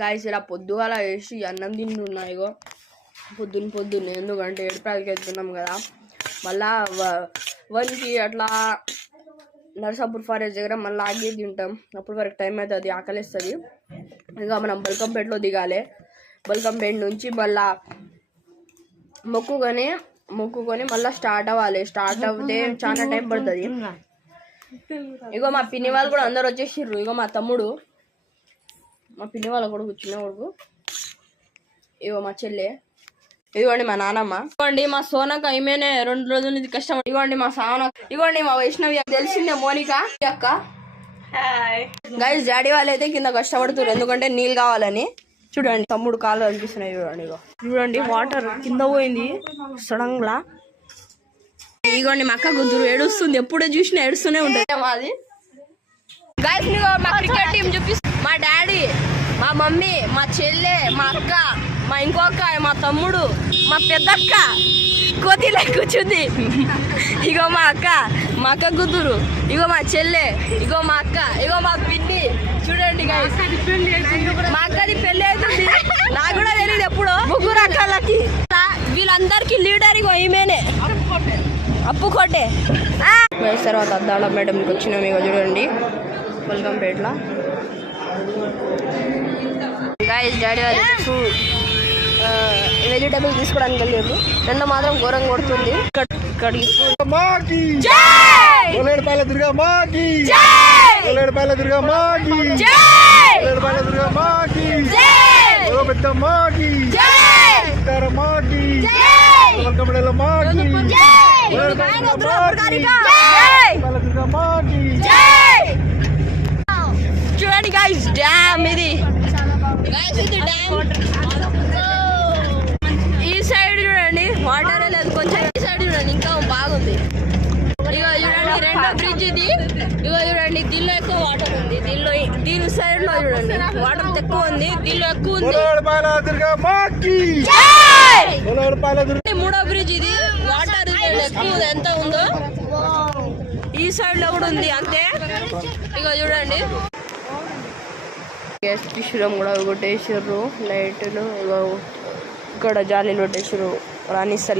Guys ఇలా పొద్దుగాల వేసి అన్నం తింటున్నా. ఇగో పొద్దున్నే ఎందుకంటే 7 వెళ్తున్నాం కదా. మళ్ళా 1కి అట్లా నర్సాపూర్ ఫారెస్ట్ దగ్గర మళ్ళీ ఆగి తింటాం. అప్పుడు వరకు టైం అవుతుంది, ఆకలిస్తుంది. ఇంకా మనం బల్కంపేటలో దిగాలి. బల్కంపేట నుంచి మళ్ళా మొక్కుకొని మళ్ళీ స్టార్ట్ అవ్వాలి. స్టార్ట్ అవుతే చాలా టైం పడుతుంది. ఇగో మా పిన్ని వాళ్ళు కూడా అందరు వచ్చేసిర్రు. ఇగో మా తమ్ముడు, మా పిన్ని వాళ్ళ కొడుకు, చిన్న కొడుకు. ఇగో మా చెల్లె, ఇదిగోండి మా నానమ్మ, ఇదిగోండి మా సోనక, ఈమెనే 2 రోజుల నుంచి కష్టం. ఇదిగోండి మా సానక, ఇదిగోండి మా వైష్ణవి తెలిసిందే మోనిక అక్క. గైస్ డాడీ వాళ్ళు అయితే కింద కష్టపడుతున్నారు ఎందుకంటే నీళ్ళు కావాలని. చూడండి తమ్ముడు కాళ్ళు అనిపిస్తున్నాయి. చూడండి వాటర్ కింద పోయింది సడన్ గా. ఇదిగోండి మా అక్క గుద్దురు ఏడుస్తుంది, ఎప్పుడే చూసినా ఏడుస్తూనే ఉంటుంది మాది. గైస్ మా క్రికెట్ టీం చూపిస్తుంది. మా డాడీ, మా మమ్మీ, మా చెల్లె, మా అక్క, మా ఇంకో అక్క, మా తమ్ముడు, మా పెద్దక్క కోతిలో కూర్చుంది. ఇగో మా అక్క కూతురు, ఇగో మా చెల్లె, ఇగో మా అక్క, ఇగో మా పిన్ని. చూడండి గైస్ మా అక్కది పెళ్లి అవుతుంది. నాకు కూడా తెలియదు ఎప్పుడు. 3 అక్కలకి వీళ్ళందరికి లీడర్ ఇగో ఈమెనే, అప్పు కొట్టే. తర్వాత అద్దాల మేడంకి వచ్చినాం. ఇగో చూడండి బల్కంపేటలో. గైస్ డాడీ వాళ్ళు వెజిటేబుల్స్ తీసుకోవడానికి వెళ్ళారు. ఎండ మాత్రం ఘోరంగా కొడుతుంది. చూడండి గైస్ డ్యామ్ ఇది. ఈ సైడ్ చూడండి వాటర్ లేదు, కొంచెం ఈ సైడ్ చూడండి ఇంకా బాగుంది. ఇగో చూడండి 2వ బ్రిడ్జ్ ఇది. ఇగో చూడండి దీనిలో ఎక్కువ వాటర్ ఉంది. దీని సైడ్ లో చూడండి వాటర్ తక్కువ ఉంది, దీనిలో ఎక్కువ ఉంది. 3వ బ్రిడ్జ్ ఇది. వాటర్ ఎక్కువ ఎంత ఉందో ఈ సైడ్ లో కూడా ఉంది అంతే. ఇగో చూడండి గ్యాస్ త్రిశూలం కూడా కొట్టేసారు. లైట్లు ఇక్కడ జాలీలు కొట్టేసారు రాణిస్తలే.